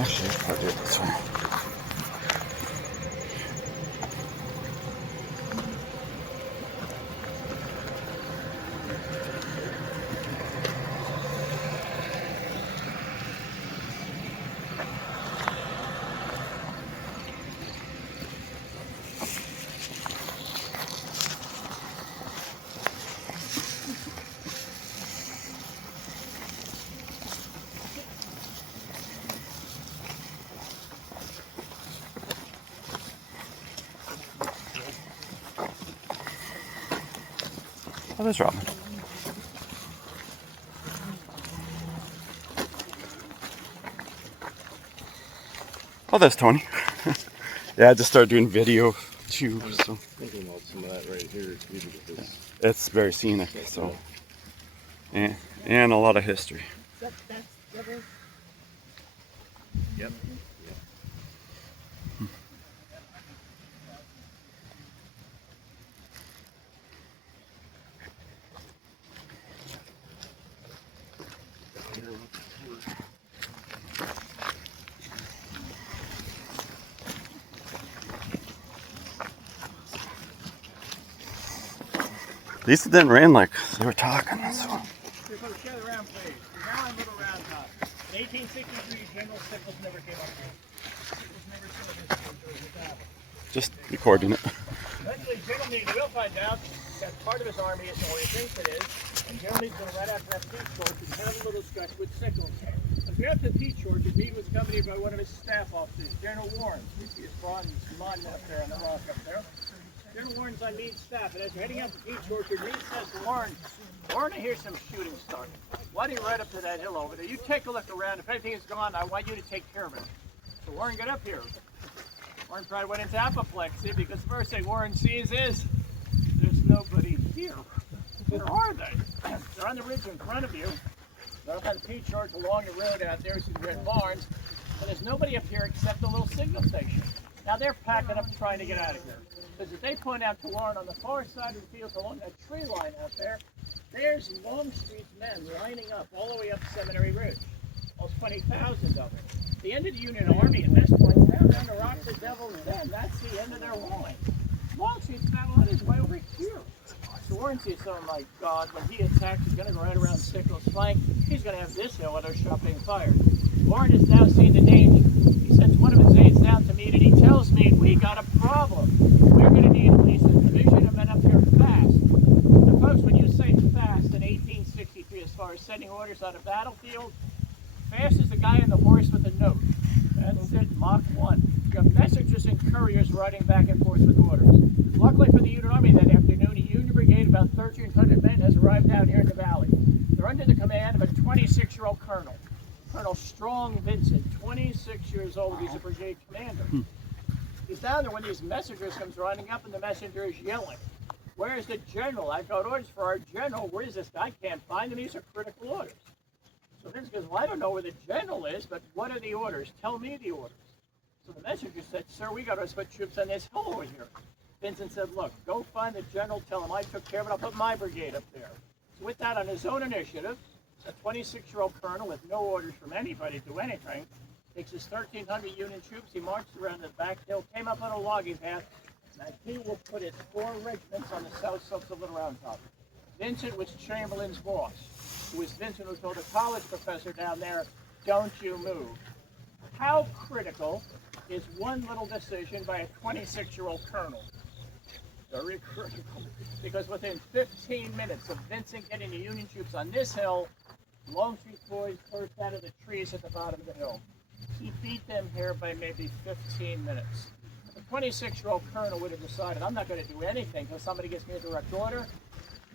Actually, let's probably do it this way. Oh, there's Robin. Oh, there's Tony. Yeah, I just started doing video too, so. Thinking about some of that right here too, because It's very scenic, so. And a lot of history. Yep. At least it didn't rain like they were talking. So. Show the round please. We're now on Little Round Top. In 1863, General Sickles never came up here. Sickles never showed his battle. Just recording it. Eventually, General Meade, we'll find out that part of his army isn't where he thinks it is, and General Meade's going to right after that peach orchard and have a little stretch with Sickles. As we got to the peach orchard, Meade was accompanied by one of his staff officers, General Warren. You see his bronze monument up there on the rock up there. General Warren's on Meade's staff, and as we're heading out to Peach Orchard, Meade says to Warren, I hear some shooting starting. Why don't you ride up to that hill over there? You take a look around. If anything is gone, I want you to take care of it. So Warren, get up here. Warren probably went into apoplexy because the first thing Warren sees is there's nobody here. Where are they? They're on the ridge in front of you. They're up on the Peach Orchard along the road out there, some red barns. But there's nobody up here except the little signal station. Now they're packing up trying to get out of here. Because as they point out to Warren on the far side of the field along that tree line out there, there's Longstreet's men lining up all the way up Seminary Ridge. Almost 20,000 of them. The end of the Union Army at this point, down the rocks of Devil's Den, that's the end of their line. Longstreet's now on his way over here. So Warren sees, oh my God, when he attacks, he's going to go right around Sickles' flank. He's going to have this hill where their shot being fired. Warren has now seen the danger. He sends one of his aides down to Meade, and he tells Meade, we got a problem. We're going to need at least a division of men up here fast. Now, folks, when you say fast in 1863, as far as sending orders on a battlefield, fast is the guy on the horse with the note. That's it, Mach 1. You have messengers and couriers riding back and forth with orders. Luckily for the Union Army that afternoon, a Union brigade, about 1,300 men, has arrived out here in the valley. They're under the command of a 26-year-old colonel. Colonel Strong Vincent, 26 years old, he's a brigade commander. He's down there when these messengers comes riding up and the messenger is yelling, where's the general? I've got orders for our general. Where's this guy? Can't find him. These are critical orders. So Vincent goes, well, I don't know where the general is, but what are the orders? Tell me the orders. So the messenger said, sir, we got to put troops on this hill over here. Vincent said, look, go find the general, tell him I took care of it, I'll put my brigade up there. So with that, on his own initiative, a 26-year-old colonel with no orders from anybody to do anything, takes his 1,300 Union troops, he marched around the back hill, came up on a logging path, and he will put his 4 regiments on the south slopes of Little Round Top. Vincent was Chamberlain's boss, who was Vincent who told a college professor down there, don't you move. How critical is one little decision by a 26-year-old colonel? Very critical, because within 15 minutes of Vincent getting the Union troops on this hill, Longstreet's boys burst out of the trees at the bottom of the hill. He beat them here by maybe 15 minutes. The 26-year-old colonel would have decided, I'm not going to do anything until somebody gives me a direct order.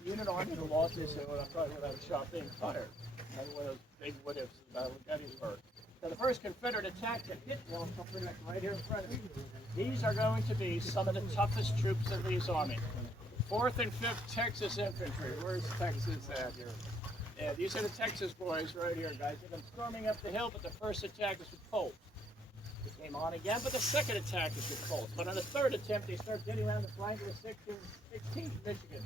The Union Army would have lost this hill probably without a shot being fired. Another one of those big what-ifs in the Battle of Gettysburg. So the first Confederate attack that hit Longstreet right here in front of me. These are going to be some of the toughest troops in Lee's army. 4th and 5th Texas Infantry. Where's Texas at here? Yeah, these are the Texas boys right here, guys. They've been storming up the hill, but the first attack is with Colt. They came on again, but the second attack is with Colt. But on the third attempt, they start getting around the flank of the 16th Michigan.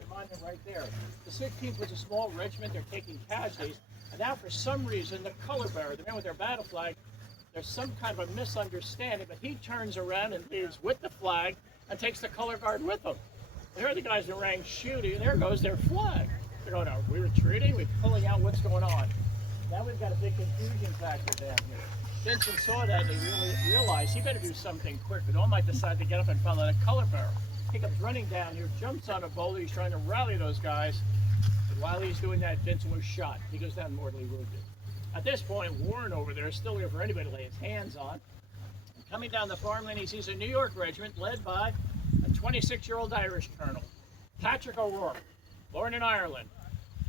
The monument right there. The 16th was a small regiment. They're taking casualties. And now, for some reason, the color bearer, the men with their battle flag, there's some kind of a misunderstanding, but he turns around and leaves with the flag and takes the color guard with him. There are the guys in rank shooting, and there goes their flag. They're going, are we retreating? We're pulling out, what's going on? Now we've got a big confusion factor down here. Vincent saw that and he really realized he better do something quick. But All Might decided to get up and follow that color barrel. He comes running down here, jumps on a boulder. He's trying to rally those guys. But while he's doing that, Vincent was shot. He goes down mortally wounded. At this point, Warren over there is still here for anybody to lay his hands on. And coming down the farmland, he sees a New York regiment led by a 26-year-old Irish colonel, Patrick O'Rourke, born in Ireland,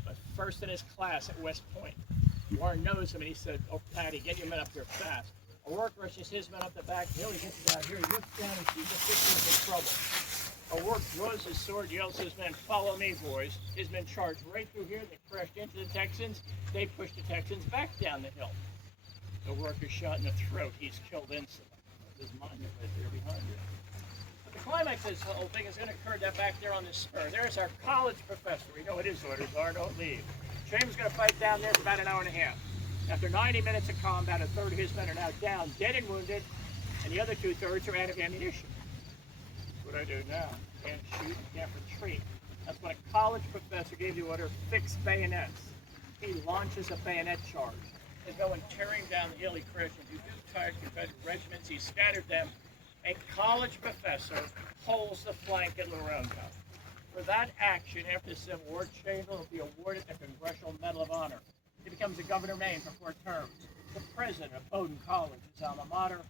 but first in his class at West Point. Warren knows him and he said, oh, Patty, get your men up here fast. O'Rourke rushes his men up the back hill. He gets down here, he looks down and sees the 15's in trouble. O'Rourke draws his sword, yells to his men, follow me, boys. His men charged right through here. They crashed into the Texans. They pushed the Texans back down the hill. O'Rourke is shot in the throat. He's killed instantly. His monument right there behind you. But the climax of this whole thing is going to occur back there on this spur. There's our college professor. We know what his orders are. Don't leave. Shaman's going to fight down there for about an hour and a half. After 90 minutes of combat, a third of his men are now down, dead and wounded, and the other 2/3 are out of ammunition. What do I do now? Can't shoot, can't retreat. That's when a college professor gave the order, fix bayonets. He launches a bayonet charge. They go and tearing down the hill. He crashed into 2 tired Confederate regiments. He scattered them. A college professor holds the flank at Laronga. For that action, after the Civil War, Chamberlain will be awarded the Congressional Medal of Honor. He becomes a governor of Maine for 4 terms. The president of Bowdoin College, his alma mater,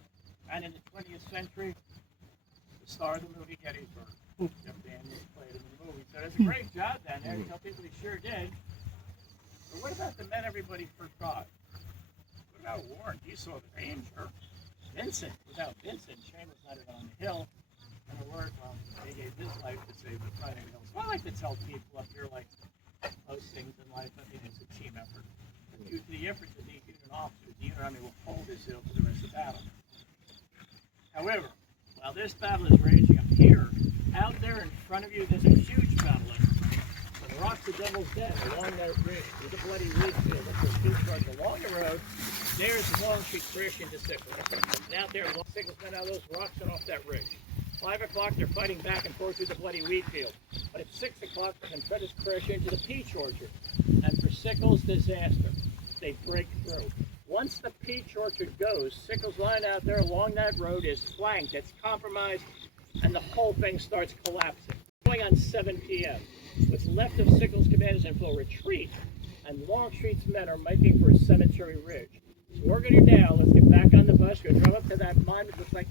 and in the 20th century, the star of the movie Gettysburg. Jeff Daniels played in the movie. So it's a great job down there. Tell people he sure did. But what about the men everybody forgot? What about Warren? He saw the danger. Vincent, without Vincent, Chambers not even on the hill. And the word, well, he gave his life to save the fighting hills. Well, I like to tell people up here, like, most things in life, I think it's a team effort. And due to the efforts of the Union officers, the Union Army will hold this hill for the rest of the battle. However, while this battle is raging up here, out there in front of you, there's a huge battle. The rocks of Devil's Den along that ridge with the bloody wheat field that goes 2 yards along the road. There's Longstreet crashed into Sickles. And out there, Sickles went out of those rocks and off that ridge. 5 o'clock, they're fighting back and forth through the bloody wheat field. But at 6 o'clock, the Confederates crash into the peach orchard. And for Sickles, disaster. They break through. Once the peach orchard goes, Sickles' line out there along that road is flanked, it's compromised, and the whole thing starts collapsing. Going on 7 p.m. What's left of Sickles' command is in full retreat, and Longstreet's men are making for a cemetery ridge. So we're going to now, let's get back on the bus, go drive up to that monument, looks like